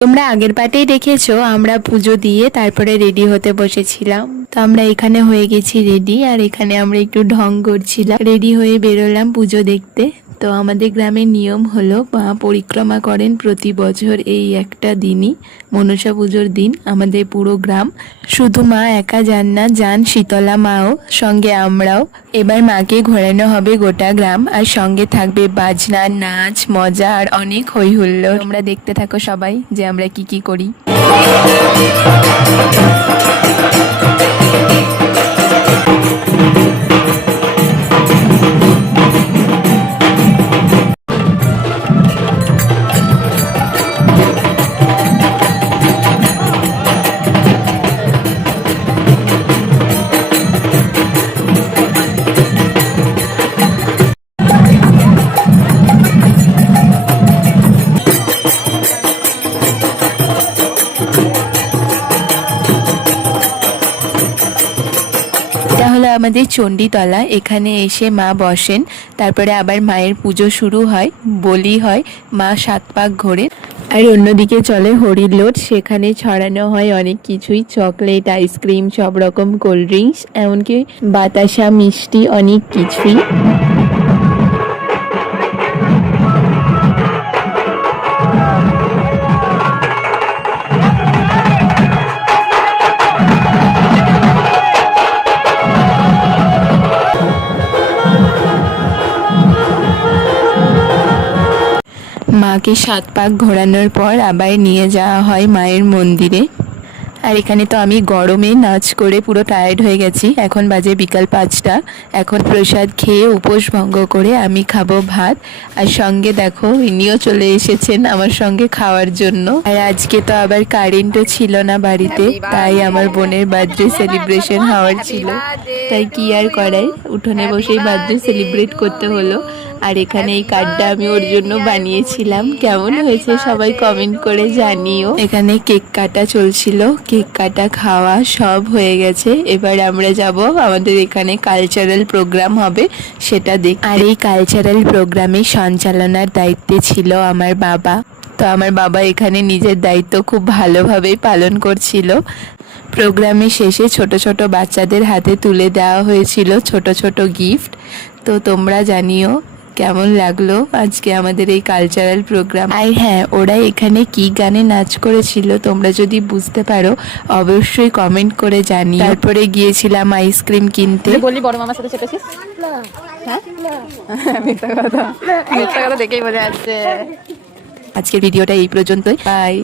তোমরা আগের পার্টেই দেখেছো আমরা পুজো দিয়ে তারপরে রেডি হতে বসেছিলাম। তো আমরা এখানে হয়ে গেছি রেডি, আর এখানে আমরা একটু ঢং করছিলাম। রেডি হয়ে বেরোলাম পুজো দেখতে। তো আমাদের গ্রামের নিয়ম হলো মা পরিক্রমা করেন প্রতি বছর এই একটা দিনই, মনসা পুজোর দিন। আমাদের পুরো গ্রাম, শুধু মা একা যান না, যান শীতলা মাও, সঙ্গে আমরাও। এবার মাকে ঘোরানো হবে গোটা গ্রাম, আর সঙ্গে থাকবে বাজনা, নাচ, মজা আর অনেক হই হুল্লোড়। তোমরা দেখতে থাকো সবাই যে আমরা কি কি করি। এটা হলো আমাদের চণ্ডীতলা। এখানে এসে মা বসেন, তারপরে আবার মায়ের পুজো শুরু হয়, বলি হয়, মা 7 পাক ঘোরে। আর অন্যদিকে চলে হরিলোট, সেখানে ছড়ানো হয় অনেক কিছুই, চকলেট, আইসক্রিম, সব রকম কোল্ড ড্রিঙ্কস, এমনকি বাতাসা, মিষ্টি, অনেক কিছুই। মাকে 7 পাক ঘোরানোর পর আবার নিয়ে যাওয়া হয় মায়ের মন্দিরে। আর এখানে তো আমি গরমে নাচ করে পুরো টায়ার্ড হয়ে গেছি। এখন বাজে বিকাল 5টা। এখন প্রসাদ খেয়ে উপোস ভঙ্গ করে আমি খাবো ভাত, আর সঙ্গে দেখো ইনিও চলে এসেছেন আমার সঙ্গে খাওয়ার জন্য। আর আজকে তো আবার কারেন্টও ছিল না বাড়িতে, তাই আমার বোনের বার্থডে সেলিব্রেশন হওয়ার ছিল, তাই কি আর করাই, উঠোনে বসেই বার্থডে সেলিব্রেট করতে হলো। আর এখানে এই কার্ডটা আমি ওর জন্য বানিয়েছিলাম। কেমন হয়েছে সবাই কমেন্ট করে জানিও। এখানে কেক কাটা চলছিল, কেক কাটা খাওয়া সব হয়ে গেছে। এবার আমরা যাব, আমাদের এখানে কালচারাল প্রোগ্রাম হবে, সেটা দেখ। আর এই কালচারাল প্রোগ্রামে সঞ্চালনার দায়িত্বে ছিল আমার বাবা। তো আমার বাবা এখানে নিজের দায়িত্ব খুব ভালোভাবেই পালন করছিল। প্রোগ্রামের শেষে ছোট ছোট বাচ্চাদের হাতে তুলে দেওয়া হয়েছিল ছোট ছোট গিফট। তো তোমরা জানিও কেমন লাগলো আজকে আমাদের এই কালচারাল প্রোগ্রাম। আর হ্যাঁ, ওরা এখানে কি গানে নাচ করেছিল তোমরা যদি বুঝতে পারো অবশ্যই কমেন্ট করে জানিও। তারপরে গিয়েছিলাম আইসক্রিম কিনতে। বললি বড় মামার সাথে চেপেছিস? হ্যাঁ, মিথ্যা কথা, মিথ্যা কথা দেখেই বোঝা যাচ্ছে। আজকের ভিডিওটা এই পর্যন্তই, বাই।